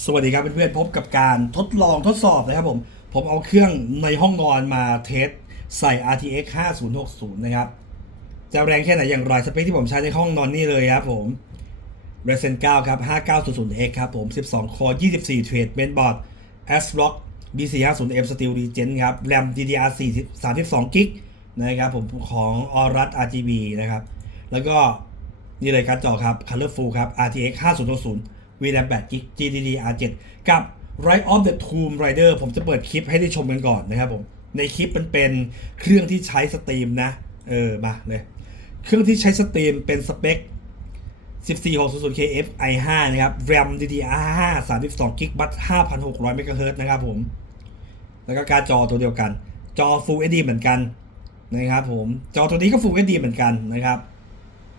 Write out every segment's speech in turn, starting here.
สวัสดีครับเพื่อนๆพบกับการทดลองทดสอบนะครับผม ผมเอาเครื่องในห้องนอนมาเทสใส่ RTX 5060 นะครับ จะแรงแค่ไหนอย่างไรสเปคที่ผมใช้ในห้องนอนนี่เลยครับผม Ryzen 9 ครับ 5900X ครับผม 12 Core 24 Thread Mainboard ASRock B450M Steel Regen ครับ RAM DDR4 32 g b นะครับผมของ Aorus RGB นะครับ แล้วก็นี่เลยการ์ดจอครับ Colorful ครับ RTX 5060 VRAM 8 g b GDDR7 กับ Rise of the Tomb Raider ผมจะเปิดคลิปให้ได้ชมกันก่อนนะครับผม ในคลิปมันเป็นเครื่องที่ใช้สตรีมนะ เออ มาเลย เครื่องที่ใช้สตรีมเป็นสเปค 14600KF i5 นะครับ RAM DDR5 32 GB บัต5,600 MHz นะครับผม แล้วก็การ์ดจอตัวเดียวกัน จอ Full HD เหมือนกันนะครับผม จอตัวนี้ก็ Full HD เหมือนกันนะครับ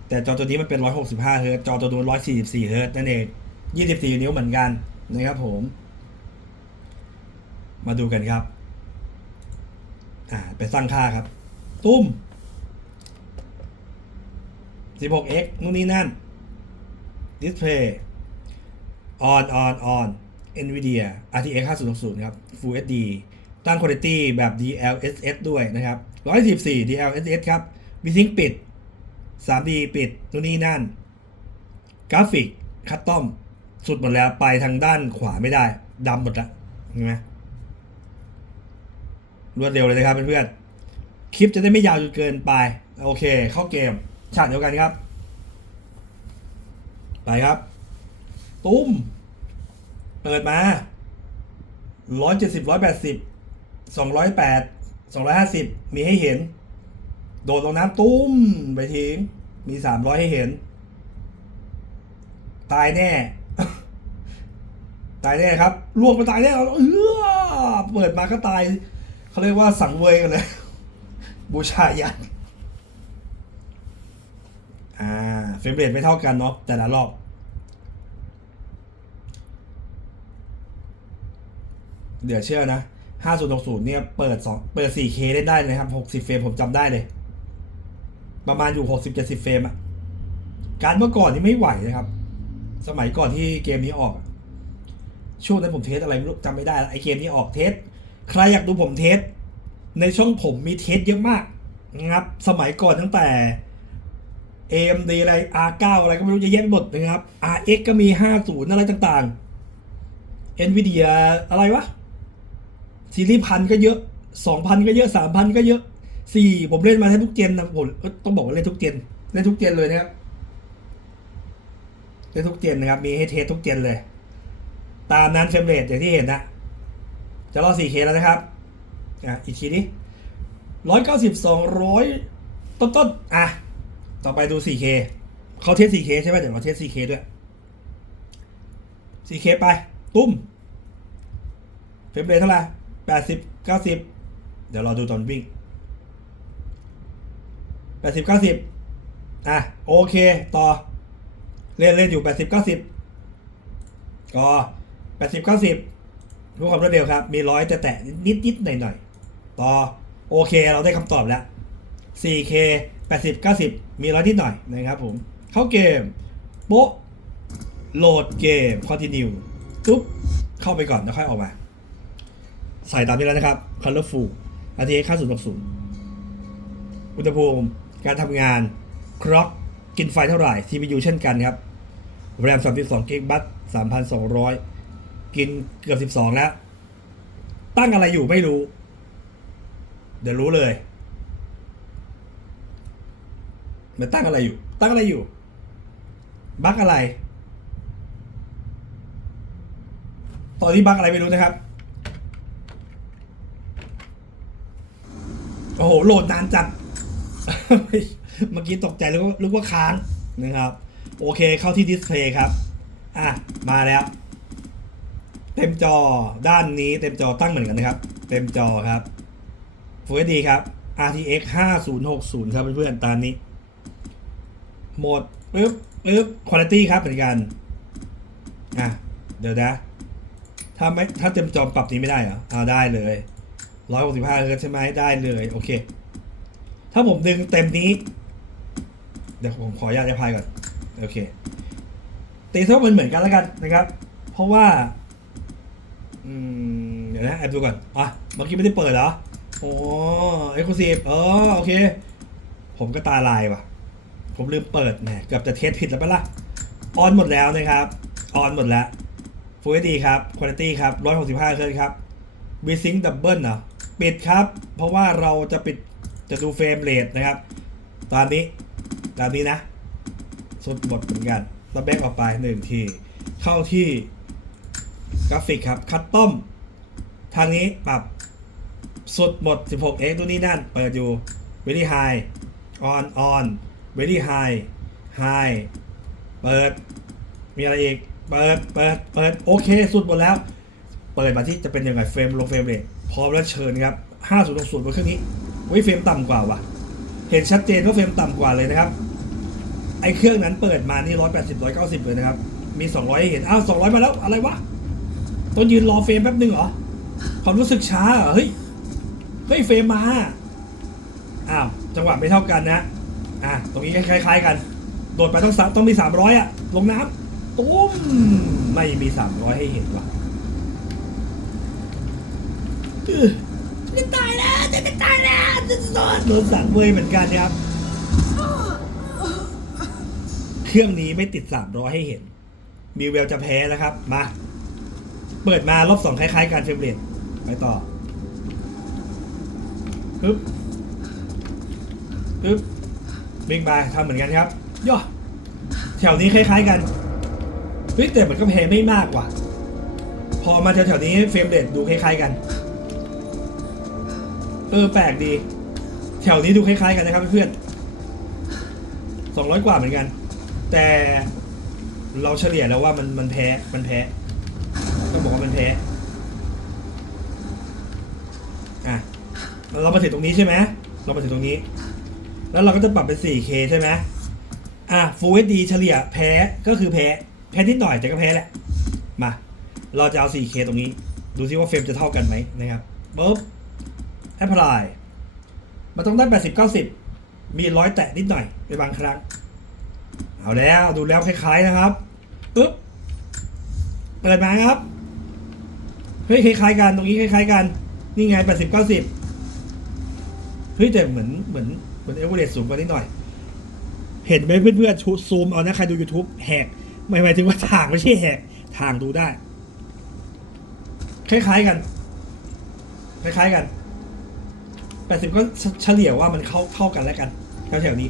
แต่จอตัวนี้มันเป็น 165 Hz จอตัวนู้น144 Hz นั่นเอง 24 นิ้วเหมือนกันนะครับผม มาดูกันครับ อ่า ไปสร้างค่าครับ ตุ้ม 16x นู่นนี่นั่น display on on on nvidia rtx 5060 ครับ full hd ตั้ง quality แบบ dlss ด้วยนะครับ114 dlss ครับ vsync ปิด 3d ปิดนู่นนี่นั่น กราฟิก คัตตอม สุดหมดแล้วไปทางด้านขวาไม่ได้ดำหมดละเห็นไหมรวดเร็วเลยนะครับเพื่อนๆคลิปจะได้ไม่ยาวจนเกินไป โอเค เข้าเกมฉากเดียวกันครับ ไปครับ ตุ้ม เปิดมาร้อยเจ็ดสิบร้อยแปดสิบสองร้อยแปดสองร้อยห้าสิบมีให้เห็น โดดลงน้ำตุ้มไปทิ้งมีสามร้อยให้เห็น ตายแน่ ตายแน่ครับล่วงไปตายแน่เออเปิดมาก็ตายเขาเรียกว่าสังเวยกันเลยบูชายันอ่าเฟรมเรทไม่เท่ากันเนาะแต่ละรอบเดี๋ยวเชื่อนะ 5060 เนี่ย เปิด 2 เปิด 4K ได้ได้เลยครับ 60 เฟรมผมจำได้เลย ประมาณอยู่ 60-70 เฟรมอะการเมื่อก่อนนี่ไม่ไหวนะครับ สมัยก่อนที่เกมนี้ออกอะ ช่วงนั้นผมเทสอะไรไม่รู้จำไม่ได้ล้วไอเกมนี้ออกเทสใครอยากดูผมเทสในช่องผมมีเทสเยอะมากนะครับสมัยก่อนตั้งแต่ AMD อะไร R9 อะไรก็ไม่รู้เยอะแยะไปหมดนะครับ RX ก็มี 50 อะไรต่างๆ NVIDIA อะไรวะซีรีส์พันก็เยอะ 2,000 ก็เยอะ 3,000 ก็เยอะ 4 ผมเล่นมาแทบทุกเจนนะผมต้องบอกว่าเล่นทุกเจนเล่นทุกเจนเลยนะครับเล่นทุกเจนนะครับ มีให้เทสทุกเจนเลย ตามนั้นเฟรมเรทอย่างที่เห็นนะจะรอ 4K แล้วนะครับอะอีกทีนี้ร้อยเก้าสิบสองร้อยต้นต้นอะ ต่อไปดู 4K เขาเทส 4K ใช่ไหมเดี๋ยวเราเทส 4K ด้วย 4K ไป ตุ้มเฟรมเรทเท่าไหร่แปดสิบเก้าสิบเดี๋ยวเราดูตอนวิ่งแปดสิบเก้าสิบอะ โอเค ต่อ เล่นเล่นอยู่แปดสิบเก้าสิบก็ ดสิบเก้าสิบรู้ความรวดเร็วครับ มีร้อยแต่แตะนิดนิดหน่อยหน่อยต่อโอเค เราได้คำตอบแล้ว 4K 80 90 มีร้อยนิดหน่อยนะครับผม เข้าเกม โป๊ะโหลดเกม continue ปุ๊บ เข้าไปก่อนแล้วค่อยออกมา ใส่ตามนี้แล้วนะครับ colorful RTX 5060อุณหภูมิ การทำงาน คล็อก กินไฟเท่าไหร่ CPU เช่นกันครับ RAM 32 g b บัต3,200 กินเกือบ12แล้ว ตั้งอะไรอยู่ไม่รู้ เดี๋ยวรู้เลยมันตั้งอะไรอยู่ ตั้งอะไรอยู่ บั๊กอะไร ตอนนี้บั๊กอะไรไม่รู้นะครับ โอ้โห โหลดนานจัด เมื่อกี้ตกใจแล้วก็นึกว่าค้างนะครับ โอเคเข้าที่ดิสเพลย์ครับ อะ มาแล้ว เต็มจอด้านนี้เต็มจอตั้งเหมือนกันนะครับ เต็มจอครับ Full HD ครับ RTX 5060 ครับเพื่อนๆตามนี้โหมดปึ๊บปึ๊บคุณภาพครับเหมือนกันอะเดี๋ยวนะถ้าไม่ถ้าเต็มจอปรับนี้ไม่ได้เหรอเอาได้เลยร้อยหกสิบห้าเฮิร์ตใช่ไหมได้เลยโอเค ถ้าผมดึงเต็มนี้ เดี๋ยวผมขออนุญาตอภัยก่อน โอเคตีเท่ามันเหมือนกันแล้วกันนะครับ เพราะว่า อืมเดี๋ยวนะแอบดูก่อนอะเมื่อกี้ไม่ได้เปิดเหรอโอ้เอ็กซ์คลูซีฟเออโอเค ผมก็ตาลายว่ะ ผมลืมเปิดแหมเกือบจะเทสผิดแล้วปะล่ะออนหมดแล้วนะครับออนหมดแล้วฟูเอดีครับคุณภาพครับ165เครื่องครับวีซิงดับเบิลเหรอปิดครับ เพราะว่าเราจะปิดจะดูเฟรมเรทนะครับตามนี้ตามนี้นะ สุดบทเหมือนกันแล้วแบกออกไปหนึ่งที เข้าที่ กราฟิกครับ คัตต้อม ทางนี้ปรับสุดหมด 16x ตัวนี้นั่น เปิดอยู่ very high on on very high high เปิด มีอะไรอีก เปิด เปิด เปิด โอเค สุดหมดแล้ว เปิดมาที่จะเป็นยังไงเฟรมลงเฟรมเรทพร้อมแล้วเชิญครับ 5060บนเครื่องนี้ว้ยเฟรมต่ำกว่าว่ะ เห็นชัดเจนว่าเฟรมต่ำกว่าเลยนะครับ ไอเครื่องนั้นเปิดมานี่ 180 190 เลยนะครับ มี 200 ให้เห็น อ้าว 200 มาแล้ว อะไรวะ ต้องยืนรอเฟรมแป๊บนึงเหรอความรู้สึกช้าเหรอเฮ้ยเฮ้ยเฟรมมาอ้าวจังหวะไม่เท่ากันนะอะตรงนี้คล้ายๆกัน โดดไปต้องสามต้องมี300อะ ลงน้ำตุ้มไม่มี300ให้เห็นว่ะจะตายแล้วจะตายแล้วจะโดนสั่นเว้ยเหมือนกันนะครับ เครื่องนี้ไม่ติด300ให้เห็น มีแววจะแพ้แล้วครับ มา เปิดมารอบสองคล้าย ๆ การเฟรมเรทไปต่อปึ๊บปึ๊บวิ่งไปทำเหมือนกันครับย่อแถวนี้คล้าย ๆ กันเฮ้ยแต่มันก็แพ้ไม่มากกว่า พอมาแถวๆนี้เฟรมเรทดูคล้ายๆกัน เออแปลกดี แถวนี้ดูคล้ายๆกันนะครับเพื่อนสองร้อยกว่าเหมือนกัน แต่เราเฉลี่ยแล้วว่ามันมันแพ้มันแพ้ ต้องบอกว่ามันแพ้อะเรามาถึงตรงนี้ใช่ไหมเรามาถึงตรงนี้ แล้วเราก็จะปรับเป็น 4K ใช่ไหมอะ Full HD เฉลี่ยแพ้ก็คือแพ้แพ้นิดหน่อยแต่ก็แพ้แหละมา เราจะเอา 4K ตรงนี้ ดูซิว่าเฟรมจะเท่ากันไหมนะครับปุ๊บ Apply มันต้องได้ 80 90 มีร้อยแตะนิดหน่อยในบางครั้ง เอาแล้วดูแล้วคล้ายๆนะครับปึ๊บเปิดมาครับ เฮ้ยคล้ายๆกันตรงนี้คล้ายๆกัน นี่ไง80 90เฮ้ยแต่เหมือนเหมือนเหมือนเอเวอเรสต์สูงกว่านิดหน่อย เห็นไหมเพื่อนๆซูมเอานะใครดู YouTube แหกไม่หมายถึงว่าทางไม่ใช่แหกทางดูได้ คล้ายๆกัน คล้ายๆกัน80ก็เฉลี่ยว่ามันเข้าเข้ากันแล้วกันแถวๆนี้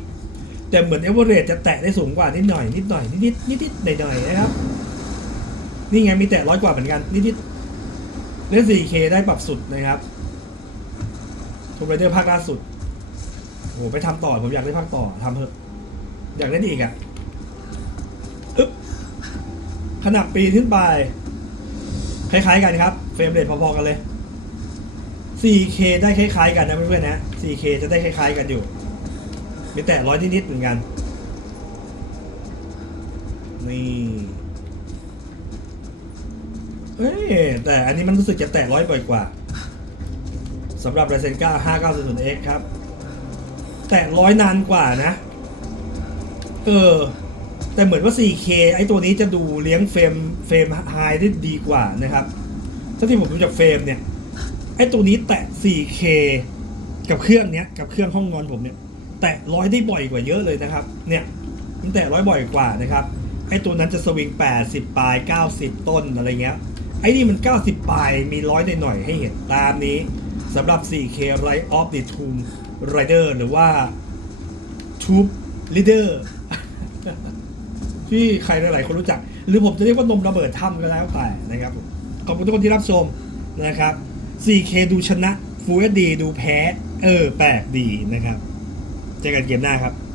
แต่เหมือนเอเวอเรสต์จะแตะได้สูงกว่านิดหน่อยนิดหน่อยนิดนิดนิดนิดหน่อยๆนะครับ นี่ไงมีแตะร้อยกว่าเหมือนกันนิดนิด เล่น 4K ได้ปรับสุดนะครับทูมไรเดอร์ภาคล่าสุดโอ้ไปทำต่อ ผมอยากได้ภาคต่อทำเถอะ อยากเล่นอีกอะอึ๊บขนาดปีขึ้นไป คล้ายๆกันครับ เฟรมเรทพอๆกันเลย 4K ได้คล้ายๆกันนะเพื่อนๆนะ 4K จะได้คล้ายๆกันอยู่ มีแต่ร้อยนิดๆเหมือนกัน นี่ เอ้ย แต่อันนี้มันรู้สึกจะแตะร้อยบ่อยกว่าสำหรับ Ryzen 9 5900X ครับ แตะร้อยนานกว่านะ เออ แต่เหมือนว่า 4K ไอ้ตัวนี้จะดูเลี้ยงเฟรมเฟรมไฮได้ดีกว่านะครับถ้าที่ผมดูจากเฟรมเนี่ย ไอ้ตัวนี้แตะ 4K กับเครื่องเนี้ย กับเครื่องห้องนอนผมเนี่ย แตะร้อยได้บ่อยกว่าเยอะเลยนะครับ เนี่ยมันแตะร้อยบ่อยกว่านะครับ ไอ้ตัวนั้นจะสวิง 80 ปลาย 90 ต้นอะไรเงี้ย ไอ้นี่มัน 90 ปลาย มีร้อยหน่อยๆให้เห็นตามนี้สำหรับ 4K Right of the Tomb Raider หรือว่า Tomb Raider ที่ใครหลายๆคนรู้จัก หรือผมจะเรียกว่านมระเบิดถ้ำก็แล้วแต่นะครับขอบคุณทุกคนที่รับชมนะครับ 4K ดูชนะ Full HD ดูแพ้ เออ แปลกดีนะครับ เจอกันเกมหน้าครับ